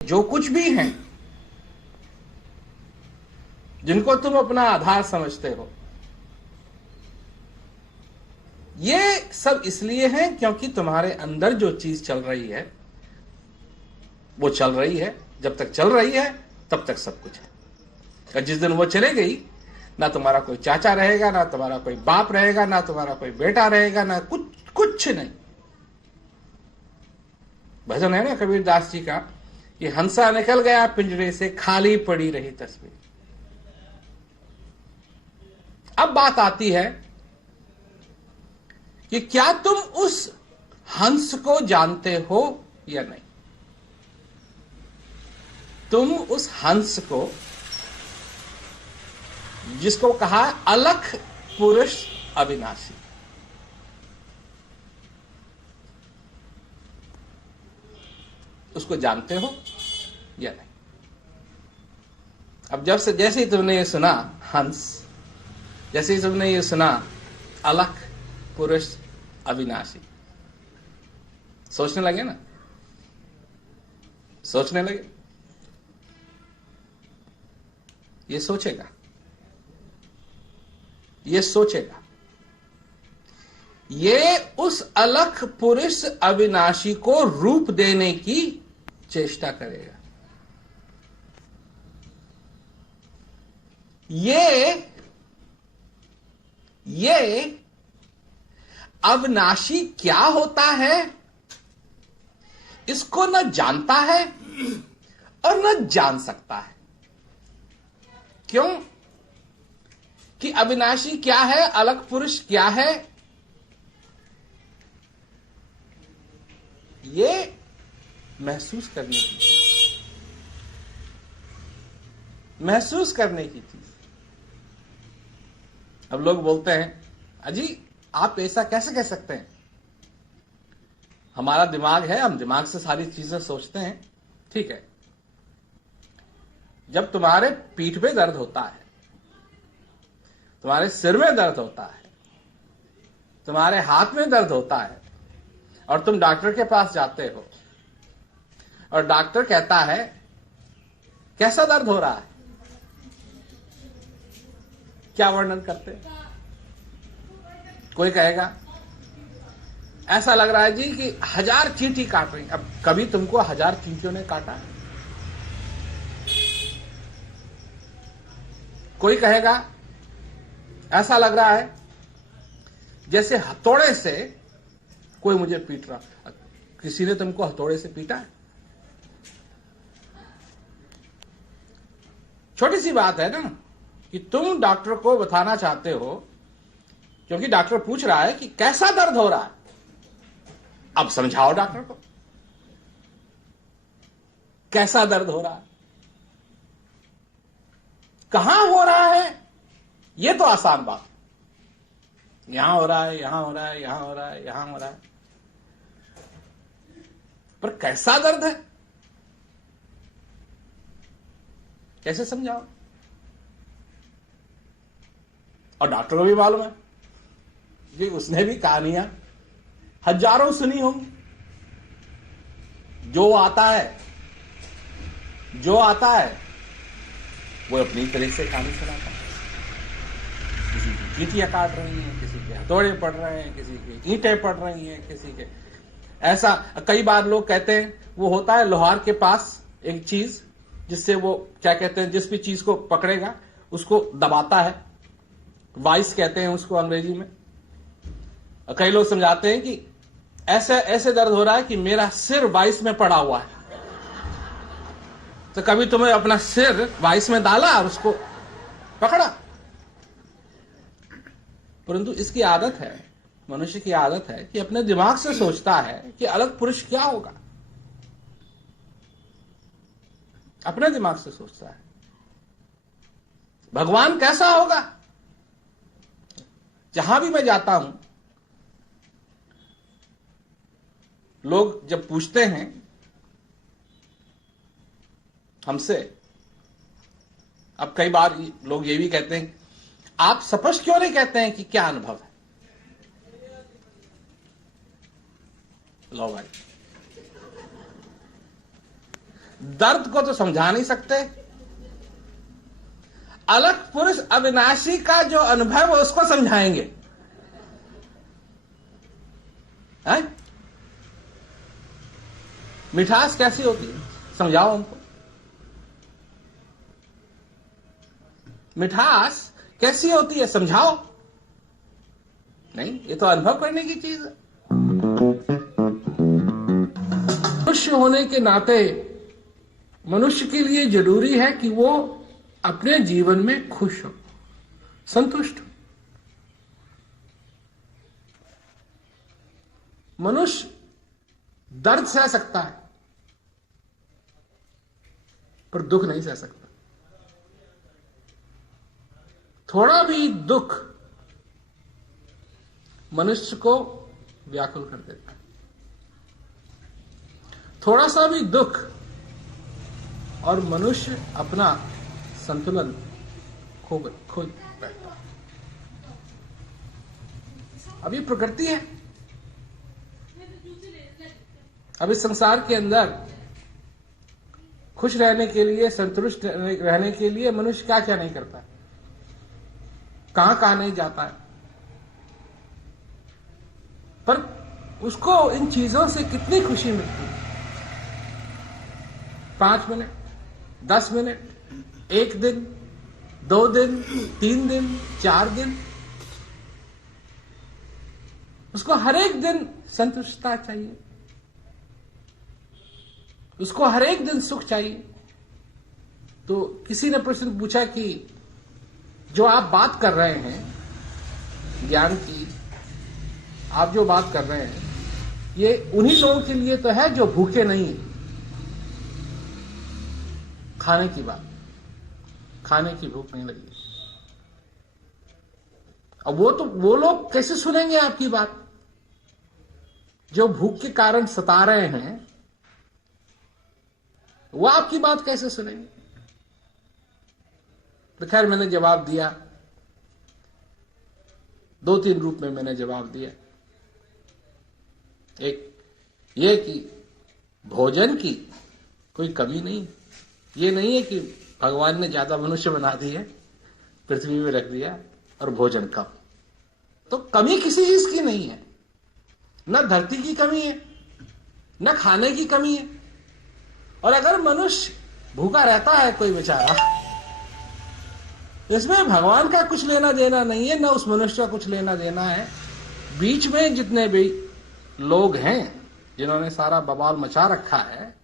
जो कुछ भी हैं, जिनको तुम अपना आधार समझते हो, ये सब इसलिए है क्योंकि तुम्हारे अंदर जो चीज चल रही है वो चल रही है। जब तक चल रही है तब तक सब कुछ है, और जिस दिन वो चले गई, ना तुम्हारा कोई चाचा रहेगा, ना तुम्हारा कोई बाप रहेगा, ना तुम्हारा कोई बेटा रहेगा, ना कुछ नहीं। भजन है ना कबीर दास जी का कि हंसा निकल गया पिंजरे से, खाली पड़ी रही तस्वीर। अब बात आती है कि क्या तुम उस हंस को जानते हो या नहीं। तुम उस हंस को, जिसको कहा अलख पुरुष अविनाशी, उसको जानते हो या नहीं। अब जैसे ही तुमने ये सुना हंस, जैसे ही तुमने ये सुना अलख पुरुष अविनाशी, सोचने लगे ना, सोचने लगे। ये सोचेगा, ये सोचेगा, ये उस अलख पुरुष अविनाशी को रूप देने की चेष्टा करेगा। ये अविनाशी क्या होता है, इसको न जानता है और न जान सकता है। क्यों? कि अविनाशी क्या है, अलग पुरुष क्या है, ये महसूस करने की चीज, महसूस करने की चीज। अब लोग बोलते हैं, अजी आप ऐसा कैसे कह सकते हैं, हमारा दिमाग है, हम दिमाग से सारी चीजें सोचते हैं। ठीक है, जब तुम्हारे पीठ पे दर्द होता है, तुम्हारे सिर में दर्द होता है, तुम्हारे हाथ में दर्द होता है, और तुम डॉक्टर के पास जाते हो, और डॉक्टर कहता है कैसा दर्द हो रहा है, क्या वर्णन करते हैं? कोई कहेगा ऐसा लग रहा है जी कि 1000 चींटी काट रही। अब कभी तुमको 1000 चींटियों ने काटा है? कोई कहेगा ऐसा लग रहा है जैसे हथौड़े से कोई मुझे पीट रहा। किसी ने तुमको हथौड़े से पीटा है? छोटी सी बात है ना कि तुम डॉक्टर को बताना चाहते हो, क्योंकि डॉक्टर पूछ रहा है कि कैसा दर्द हो रहा है। अब समझाओ डॉक्टर को कैसा दर्द हो रहा है, कहां हो रहा है। यह तो आसान बात, यहां हो रहा है, यहां हो रहा है, यहां हो रहा है, यहां हो रहा है, पर कैसा दर्द है कैसे समझाओ? और डॉक्टर को भी मालूम है कि उसने भी कहानियां हजारों सुनी होंगी। जो आता है वो अपनी तरह से कहानी सुनाता है। किसी की चींटियां काट रही हैं, किसी के हथौड़े पड़ रहे हैं, किसी की ईंटें पड़ रही हैं, किसी के ऐसा। कई बार लोग कहते हैं वो होता है लोहार के पास एक चीज जिससे वो क्या कहते हैं, जिस भी चीज को पकड़ेगा उसको दबाता है, वाइस कहते हैं उसको अंग्रेजी में। कई लोग समझाते हैं कि ऐसे ऐसे दर्द हो रहा है कि मेरा सिर वाइस में पड़ा हुआ है। तो कभी तुम्हें अपना सिर वाइस में डाला और उसको पकड़ा? परंतु इसकी आदत है, मनुष्य की आदत है कि अपने दिमाग से सोचता है कि अलग पुरुष क्या होगा। अपने दिमाग से सोचता है भगवान कैसा होगा। जहां भी मैं जाता हूं, लोग जब पूछते हैं हमसे, अब कई बार लोग ये भी कहते हैं आप स्पष्ट क्यों नहीं कहते हैं कि क्या अनुभव है। लो भाई, दर्द को तो समझा नहीं सकते। अलग पुरुष अविनाशी का जो अनुभव है उसको समझाएंगे, है? मिठास कैसी होती है समझाओ उनको। मिठास कैसी होती है समझाओ। नहीं, ये तो अनुभव करने की चीज है। मनुष्य होने के नाते मनुष्य के लिए जरूरी है कि वो अपने जीवन में खुश हो, संतुष्ट हो। मनुष्य दर्द सह सकता है पर दुख नहीं सह सकता। थोड़ा भी दुख मनुष्य को व्याकुल कर देता है। थोड़ा सा भी दुख और मनुष्य अपना संतुलन खो बैठता है। अब ये प्रकृति है। अब इस संसार के अंदर खुश रहने के लिए, संतुष्ट रहने के लिए मनुष्य क्या क्या नहीं करता है, कहां कहां नहीं जाता है, पर उसको इन चीजों से कितनी खुशी मिलती है। 5 मिनट, 10 मिनट, 1 दिन, 2 दिन, 3 दिन, 4 दिन, उसको हर एक दिन संतुष्टता चाहिए, उसको हर एक दिन सुख चाहिए। तो किसी ने प्रश्न पूछा कि जो आप बात कर रहे हैं ज्ञान की, आप जो बात कर रहे हैं ये उन्हीं लोगों के लिए तो है जो भूखे नहीं है। खाने की बात, खाने की भूख नहीं लगी। अब वो लोग कैसे सुनेंगे आपकी बात जो भूख के कारण सता रहे हैं? वो आपकी बात कैसे सुनेंगे? तो खैर मैंने जवाब दिया, 2-3 रूप में मैंने जवाब दिया। एक ये कि भोजन की कोई कमी नहीं। ये नहीं है कि भगवान ने ज्यादा मनुष्य बना दिए, पृथ्वी में रख दिया और भोजन कम। तो कमी किसी चीज की नहीं है, न धरती की कमी है, न खाने की कमी है। और अगर मनुष्य भूखा रहता है कोई बेचारा, इसमें भगवान का कुछ लेना देना नहीं है, न उस मनुष्य का कुछ लेना देना है। बीच में जितने भी लोग हैं जिन्होंने सारा बवाल मचा रखा है,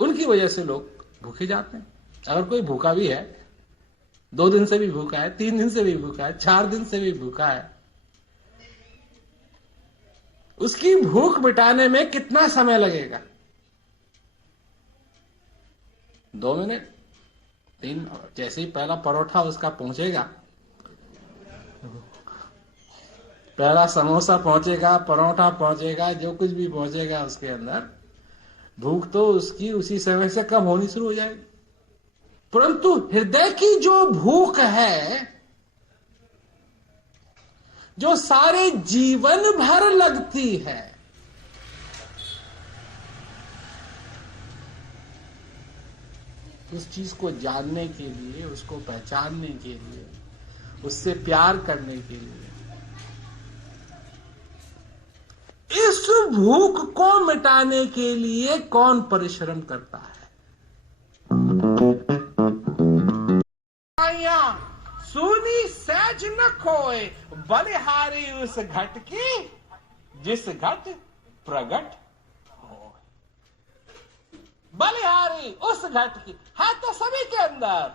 उनकी वजह से लोग भूखे जाते हैं। अगर कोई भूखा भी है, 2 दिन से भी भूखा है, 3 दिन से भी भूखा है, 4 दिन से भी भूखा है, उसकी भूख मिटाने में कितना समय लगेगा? 2 मिनट, 3। जैसे ही पहला परोठा उसका पहुंचेगा, पहला समोसा पहुंचेगा, परोठा पहुंचेगा, जो कुछ भी पहुंचेगा उसके अंदर, भूख तो उसकी उसी समय से कम होनी शुरू हो जाएगी। परंतु हृदय की जो भूख है, जो सारे जीवन भर लगती है, उस चीज को जानने के लिए, उसको पहचानने के लिए, उससे प्यार करने के लिए, इस भूख को मिटाने के लिए कौन परिश्रम करता है? सुनी सहज न खोए, बलिहारी उस घट की जिस घट प्रगट हो। बलिहारी उस घट की है तो सभी के अंदर।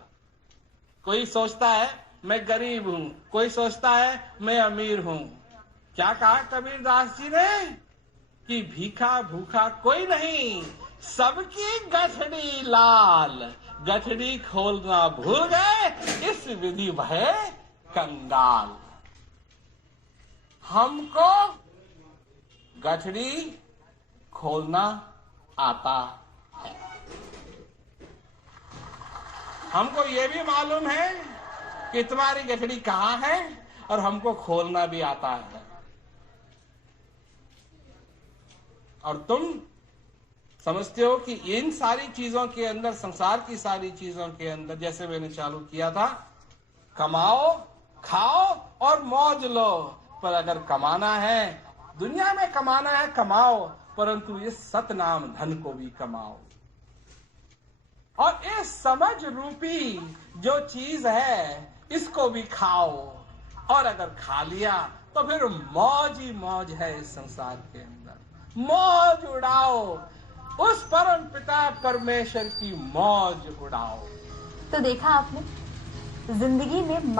कोई सोचता है मैं गरीब हूं, कोई सोचता है मैं अमीर हूं। क्या कहा कबीर दास जी ने कि भीखा भूखा कोई नहीं, सबकी गठड़ी लाल। गठड़ी खोलना भूल गए, इस विधि भय कंगाल। हमको गठड़ी खोलना आता है। हमको ये भी मालूम है कि तुम्हारी गठड़ी कहां है, और हमको खोलना भी आता है। और तुम समझते हो कि इन सारी चीजों के अंदर, संसार की सारी चीजों के अंदर, जैसे मैंने चालू किया था, कमाओ, खाओ और मौज लो। पर अगर कमाना है, दुनिया में कमाना है, कमाओ, परंतु इस सतनाम धन को भी कमाओ। और इस समझ रूपी जो चीज है, इसको भी खाओ। और अगर खा लिया तो फिर मौज ही मौज है इस संसार के अंदर। मौज उड़ाओ, उस परम पिता परमेश्वर की मौज उड़ाओ। तो देखा आपने, जिंदगी में